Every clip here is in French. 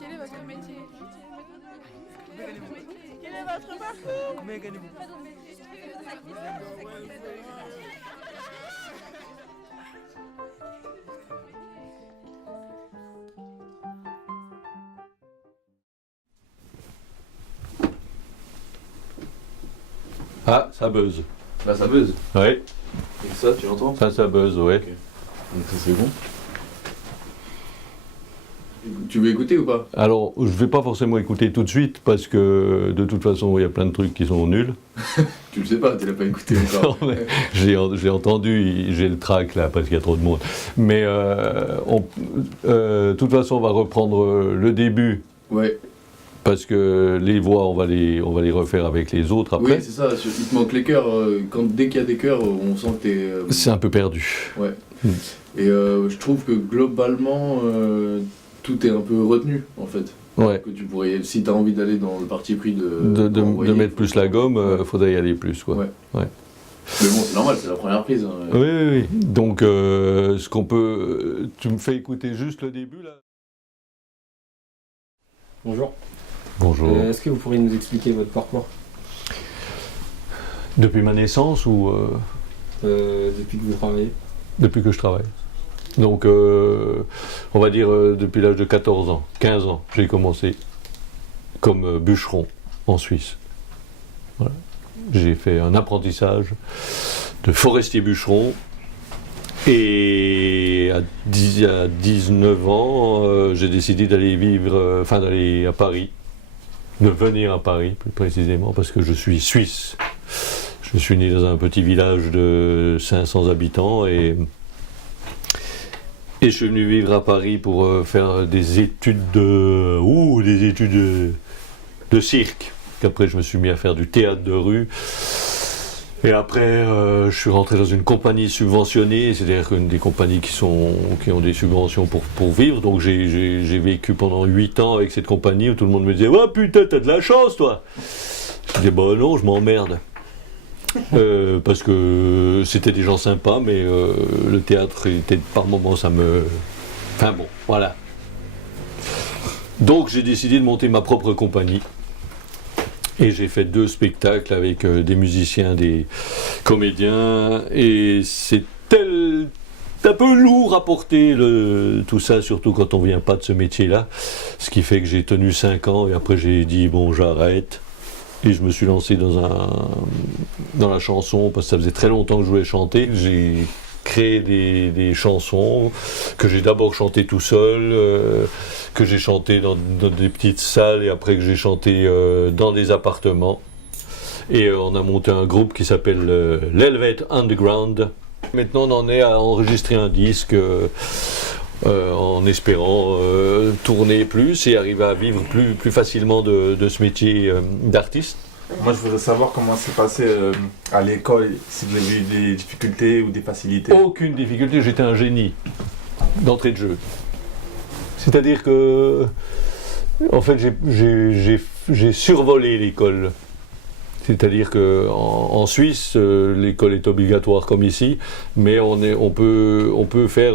Quel est votre métier? Quel est votre parcours? Ah, ça buzz. Là, ça buzz. Ouais, Et ça, tu l'entends? ça buzz, ouais. Ok. Donc ça, c'est bon. Tu veux écouter ou pas? Alors, je vais pas forcément écouter tout de suite parce que de toute façon, il y a plein de trucs qui sont nuls. Tu le sais pas, tu l'as pas écouté encore. Non, mais j'ai entendu, j'ai le trac là parce qu'il y a trop de monde. Mais de toute façon, on va reprendre le début Ouais. parce que les voix, on va les refaire avec les autres après. Oui, c'est ça. Il te manque les chœurs. Dès qu'il y a des chœurs, on sent que t'es. C'est un peu perdu. Ouais. Mm. Et je trouve que globalement, tout est un peu retenu en fait. Ouais. Que tu pourrais, si tu as envie d'aller dans le parti pris De mettre plus la gomme, Ouais. faudrait y aller plus, quoi. Ouais. Ouais. Mais bon, c'est normal, c'est la première prise. Hein. Oui. Donc, ce qu'on peut. Tu me fais écouter juste le début là? Bonjour. Bonjour. Est-ce que vous pourriez nous expliquer votre parcours Depuis ma naissance ou depuis que vous travaillez? depuis que je travaille? Donc, on va dire depuis l'âge de 14 ans, 15 ans, j'ai commencé comme bûcheron en Suisse. Voilà. J'ai fait un apprentissage de forestier bûcheron et à 19 ans, j'ai décidé d'aller d'aller à Paris, de venir à Paris plus précisément parce que je suis suisse. Je suis né dans un petit village de 500 habitants et je suis venu vivre à Paris pour faire des études de cirque. Après, je me suis mis à faire du théâtre de rue. Et après, je suis rentré dans une compagnie subventionnée, c'est-à-dire une des compagnies qui ont des subventions pour vivre. Donc j'ai vécu pendant 8 ans avec cette compagnie où tout le monde me disait « Oh putain, t'as de la chance, toi !» Je disais « Bah non, je m'emmerde. » Parce que c'était des gens sympas, mais le théâtre était par moments ça me... Enfin bon, voilà. Donc j'ai décidé de monter ma propre compagnie. Et j'ai fait 2 spectacles avec des musiciens, des comédiens, et c'est un peu lourd à porter tout ça, surtout quand on vient pas de ce métier-là. Ce qui fait que j'ai tenu 5 ans, et après j'ai dit bon, j'arrête. Et je me suis lancé dans la chanson, parce que ça faisait très longtemps que je voulais chanter. J'ai créé des chansons que j'ai d'abord chantées tout seul, que j'ai chantées dans des petites salles et après que j'ai chanté dans des appartements. Et on a monté un groupe qui s'appelle l'Helvet Underground. Maintenant on en est à enregistrer un disque en espérant tourner plus et arriver à vivre plus facilement de ce métier d'artiste. Moi, je voudrais savoir comment c'est passé à l'école, si vous avez eu des difficultés ou des facilités. Aucune difficulté, j'étais un génie d'entrée de jeu. C'est-à-dire que, en fait, j'ai survolé l'école. C'est-à-dire qu'en Suisse, l'école est obligatoire comme ici, mais on peut faire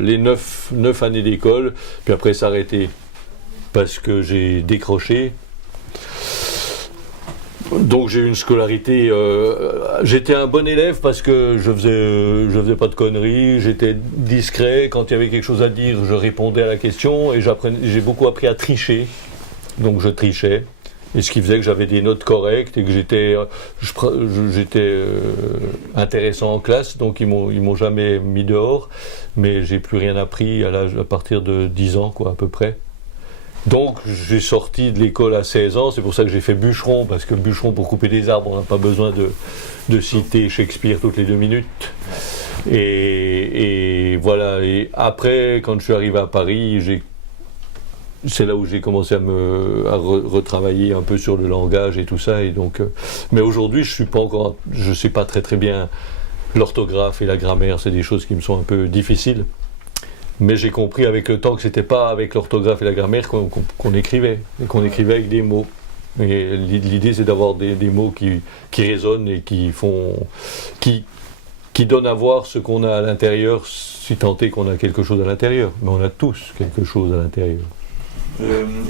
les 9 années d'école, puis après s'arrêter. Parce que j'ai décroché. Donc j'ai eu une scolarité, j'étais un bon élève parce que je faisais pas de conneries, j'étais discret, quand il y avait quelque chose à dire, je répondais à la question et j'ai beaucoup appris à tricher, donc je trichais, et ce qui faisait que j'avais des notes correctes et que j'étais intéressant en classe, donc ils m'ont jamais mis dehors, mais j'ai plus rien appris à partir de 10 ans quoi à peu près. Donc j'ai sorti de l'école à 16 ans, c'est pour ça que j'ai fait bûcheron, parce que bûcheron pour couper des arbres, on n'a pas besoin de citer Shakespeare toutes les 2 minutes. Et voilà, et après quand je suis arrivé à Paris, c'est là où j'ai commencé à retravailler un peu sur le langage et tout ça. Et donc, mais aujourd'hui je sais pas très bien l'orthographe et la grammaire, c'est des choses qui me sont un peu difficiles. Mais j'ai compris avec le temps que c'était pas avec l'orthographe et la grammaire qu'on écrivait, et qu'on écrivait avec des mots. Et l'idée c'est d'avoir des mots qui résonnent et qui qui donne à voir ce qu'on a à l'intérieur, si tant est qu'on a quelque chose à l'intérieur. Mais on a tous quelque chose à l'intérieur.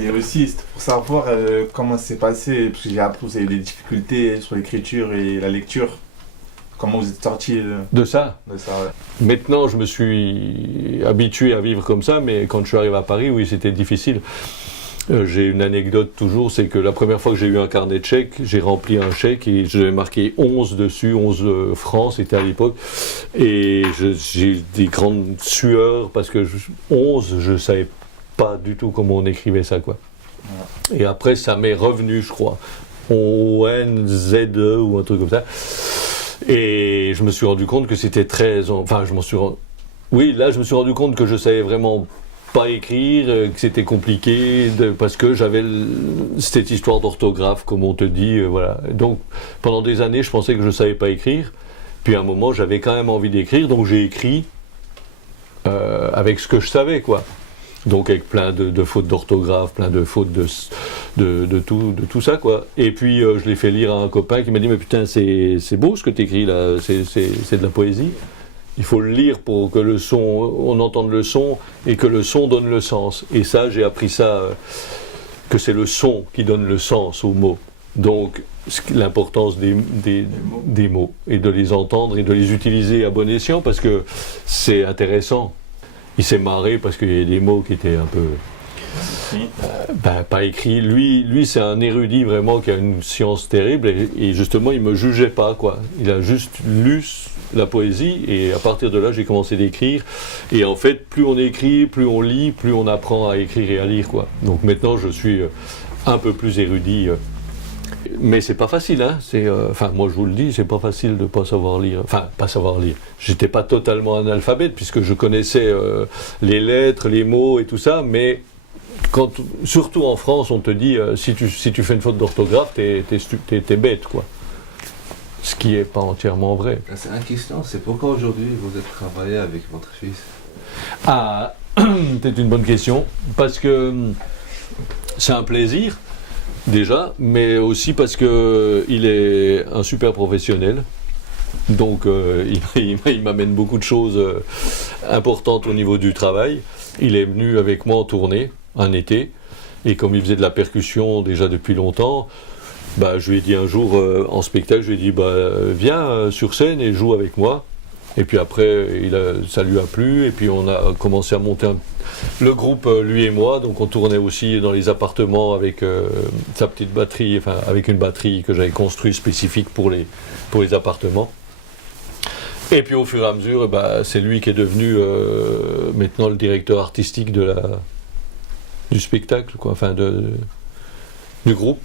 Et aussi, c'est pour savoir comment c'est passé, parce que j'ai appris que vous avez des difficultés sur l'écriture et la lecture. Comment vous êtes sorti De ça. de ça ouais. Maintenant, je me suis habitué à vivre comme ça, mais quand je suis arrivé à Paris, oui, c'était difficile. J'ai une anecdote toujours, c'est que la première fois que j'ai eu un carnet de chèques, j'ai rempli un chèque et j'avais marqué 11 dessus, 11 francs, c'était à l'époque. Et j'ai eu des grandes sueurs parce que 11, je ne savais pas du tout comment on écrivait ça, quoi. Et après, ça m'est revenu, je crois. O-N-Z-E ou un truc comme ça. Et je me suis rendu compte que c'était très... Enfin, oui, là, je me suis rendu compte que je savais vraiment pas écrire, que c'était compliqué, parce que j'avais cette histoire d'orthographe, comme on te dit, voilà. Donc, pendant des années, je pensais que je savais pas écrire. Puis à un moment, j'avais quand même envie d'écrire, donc j'ai écrit avec ce que je savais, quoi. Donc avec plein de fautes d'orthographe, plein de fautes de tout ça, quoi. Et puis je l'ai fait lire à un copain qui m'a dit « Mais putain, c'est beau ce que tu écris là, c'est de la poésie. Il faut le lire pour que le son, on entende le son et que le son donne le sens. » Et ça, j'ai appris ça, que c'est le son qui donne le sens aux mots. Donc l'importance des mots et de les entendre et de les utiliser à bon escient parce que c'est intéressant. Il s'est marré parce qu'il y a des mots qui étaient un peu pas écrits. Lui c'est un érudit vraiment qui a une science terrible et justement il me jugeait pas, quoi. Il a juste lu la poésie et à partir de là j'ai commencé d'écrire et en fait plus on écrit, plus on lit, plus on apprend à écrire et à lire, quoi. Donc maintenant je suis un peu plus érudit. Mais c'est pas facile, hein. Enfin, moi je vous le dis, c'est pas facile de pas savoir lire. Enfin, pas savoir lire. J'étais pas totalement analphabète puisque je connaissais les lettres, les mots et tout ça, mais surtout en France, on te dit si tu fais une faute d'orthographe, t'es bête, quoi. Ce qui est pas entièrement vrai. C'est une question, c'est pourquoi aujourd'hui vous êtes travaillé avec votre fils? Ah, c'est une bonne question parce que c'est un plaisir. Déjà, mais aussi parce qu'il est un super professionnel. Donc, il m'amène beaucoup de choses importantes au niveau du travail. Il est venu avec moi en tournée, un été. Et comme il faisait de la percussion déjà depuis longtemps, je lui ai dit un jour en spectacle, je lui ai dit viens sur scène et joue avec moi. Et puis après, ça lui a plu. Et puis on a commencé à monter le groupe, lui et moi. Donc on tournait aussi dans les appartements avec sa petite batterie, enfin avec une batterie que j'avais construite spécifique pour les appartements. Et puis au fur et à mesure, c'est lui qui est devenu maintenant le directeur artistique du spectacle, quoi, enfin du groupe.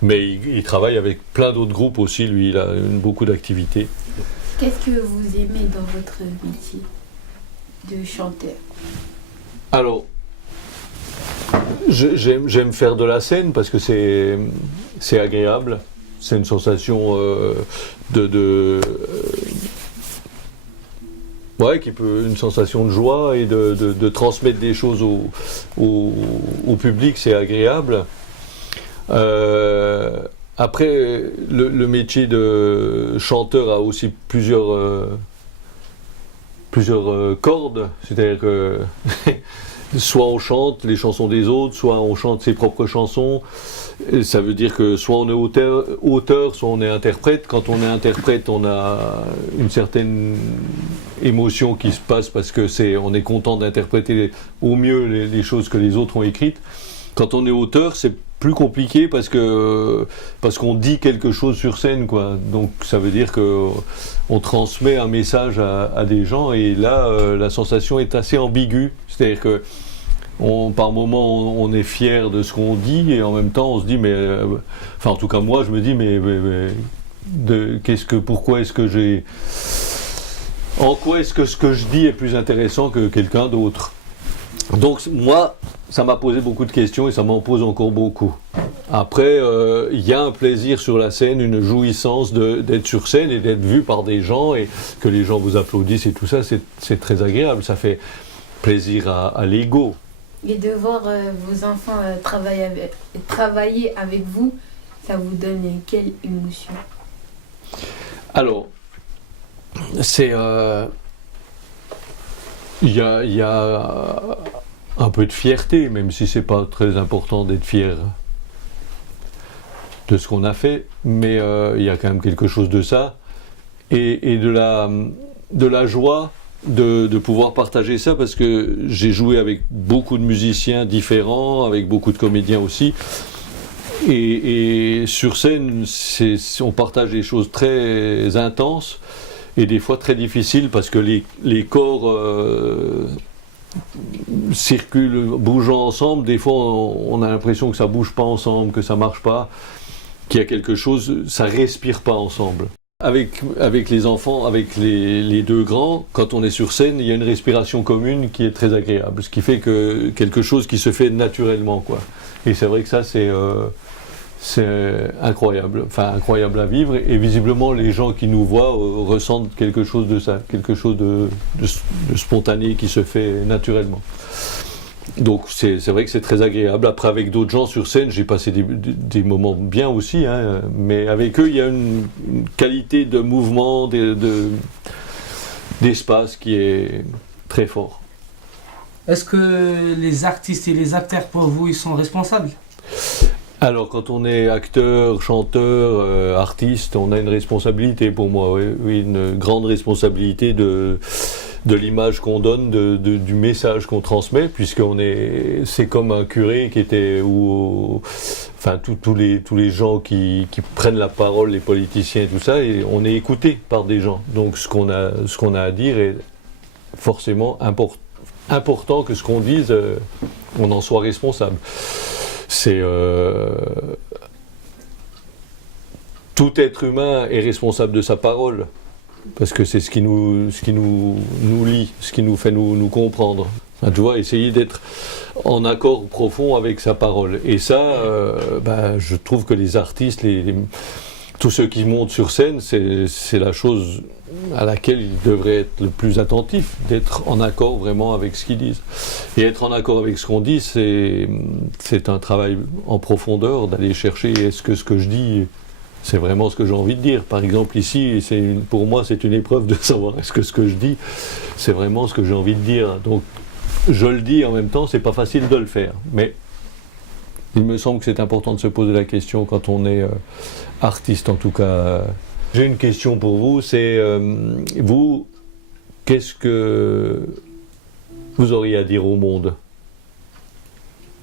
Mais il travaille avec plein d'autres groupes aussi. Lui, il a beaucoup d'activités. Qu'est-ce que vous aimez dans votre métier de chanteur? Alors, j'aime faire de la scène parce que c'est agréable. C'est une sensation une sensation de joie et de transmettre des choses au public, c'est agréable. Après, le métier de chanteur a aussi plusieurs cordes, c'est-à-dire que soit on chante les chansons des autres, soit on chante ses propres chansons. Et ça veut dire que soit on est auteur, soit on est interprète. Quand on est interprète, on a une certaine émotion qui se passe parce que on est content d'interpréter au mieux les choses que les autres ont écrites. Quand on est auteur, c'est plus compliqué parce qu'on dit quelque chose sur scène, quoi. Donc ça veut dire que on transmet un message à des gens et là la sensation est assez ambiguë, c'est-à-dire que par moment on est fier de ce qu'on dit et en même temps on se dit enfin en tout cas moi je me dis pourquoi est-ce que en quoi est-ce que ce que je dis est plus intéressant que quelqu'un d'autre. Donc moi, ça m'a posé beaucoup de questions et ça m'en pose encore beaucoup. Après, il y a un plaisir sur la scène, une jouissance d'être sur scène et d'être vu par des gens et que les gens vous applaudissent et tout ça, c'est très agréable. Ça fait plaisir à l'ego. Et de voir vos enfants travailler avec vous, ça vous donne quelle émotion? Alors, c'est il y a un peu de fierté, même si c'est pas très important d'être fier de ce qu'on a fait, mais il y a quand même quelque chose de ça et de la joie de pouvoir partager ça, parce que j'ai joué avec beaucoup de musiciens différents, avec beaucoup de comédiens aussi, et sur scène on partage des choses très intenses et des fois très difficiles, parce que les corps circulent, bougeant ensemble, des fois on a l'impression que ça bouge pas ensemble, que ça marche pas, qu'il y a quelque chose, ça respire pas ensemble. Avec les enfants, avec les deux grands, quand on est sur scène, il y a une respiration commune qui est très agréable, ce qui fait que quelque chose qui se fait naturellement, quoi. Et c'est vrai que ça, c'est incroyable, enfin incroyable à vivre, et visiblement les gens qui nous voient ressentent quelque chose de ça, quelque chose de spontané qui se fait naturellement. Donc c'est vrai que c'est très agréable. Après, avec d'autres gens sur scène, j'ai passé des moments bien aussi, hein, mais avec eux, il y a une qualité de mouvement, d'espace qui est très fort. Est-ce que les artistes et les acteurs, pour vous, ils sont responsables? Alors, quand on est acteur, chanteur, artiste, on a une responsabilité, pour moi, oui, une grande responsabilité de l'image qu'on donne, du message qu'on transmet, c'est comme un curé qui était, enfin tous les gens qui prennent la parole, les politiciens et tout ça, et on est écouté par des gens. Donc ce qu'on a à dire est forcément important que ce qu'on dise, on en soit responsable. Tout être humain est responsable de sa parole, parce que c'est ce qui nous lie, ce qui nous fait nous comprendre. Enfin, tu vois, essayer d'être en accord profond avec sa parole. Et ça, je trouve que les artistes, tous ceux qui montent sur scène, c'est la chose à laquelle ils devraient être le plus attentifs, d'être en accord vraiment avec ce qu'ils disent. Et être en accord avec ce qu'on dit, c'est un travail en profondeur, d'aller chercher est-ce que ce que je dis, c'est vraiment ce que j'ai envie de dire. Par exemple, ici, pour moi, c'est une épreuve de savoir est-ce que ce que je dis, c'est vraiment ce que j'ai envie de dire. Donc, je le dis en même temps, c'est pas facile de le faire. Mais il me semble que c'est important de se poser la question quand on est artiste, en tout cas. J'ai une question pour vous, c'est vous, qu'est-ce que vous auriez à dire au monde?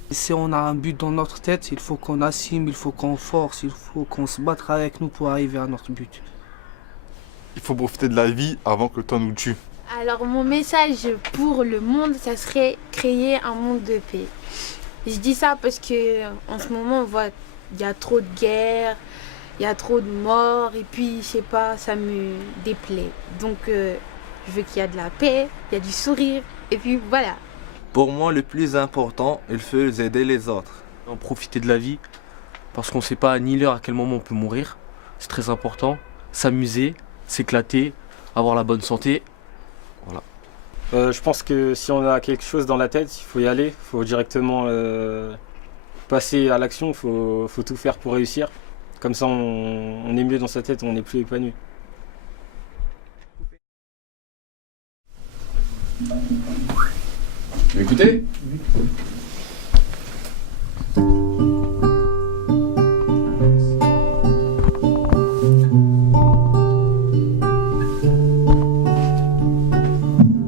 Si on a un but dans notre tête, il faut qu'on assume, il faut qu'on force, il faut qu'on se batte avec nous pour arriver à notre but. Il faut profiter de la vie avant que le temps nous tue. Alors mon message pour le monde, ça serait créer un monde de paix. Je dis ça parce que en ce moment on voit il y a trop de guerres, il y a trop de morts et puis je sais pas, ça me déplaît. Donc je veux qu'il y ait de la paix, il y a du sourire et puis voilà. Pour moi, le plus important, il faut aider les autres. En profiter de la vie, parce qu'on ne sait pas ni l'heure à quel moment on peut mourir. C'est très important. S'amuser, s'éclater, avoir la bonne santé. Voilà. Je pense que si on a quelque chose dans la tête, il faut y aller. Il faut directement passer à l'action. Il faut tout faire pour réussir. Comme ça, on est mieux dans sa tête, on est plus épanoui. Écoutez.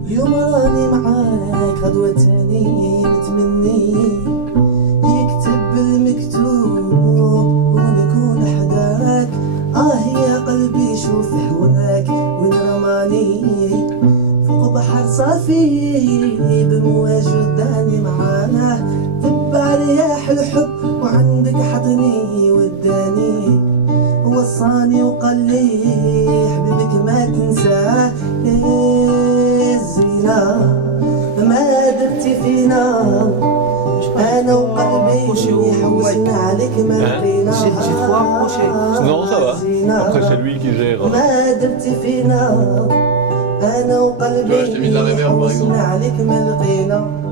اليوم راني معاك غدوة تاني نتمني يكتب المكتوب ونكون حداك يا قلبي شوف هواك وين رماني فوق بحر صافي بمواج وداني معانا تبع رياح الحب وعندك حضني وداني وصاني وقال لي حبيبك ما تنساه يا الزينة ما درتي فينا انا وقلبي حوسنا عليك ما لقينا Non, ça va. Après, c'est lui qui gère. ما درتي فينا انا وقلبي حوسنا عليك ما لقينا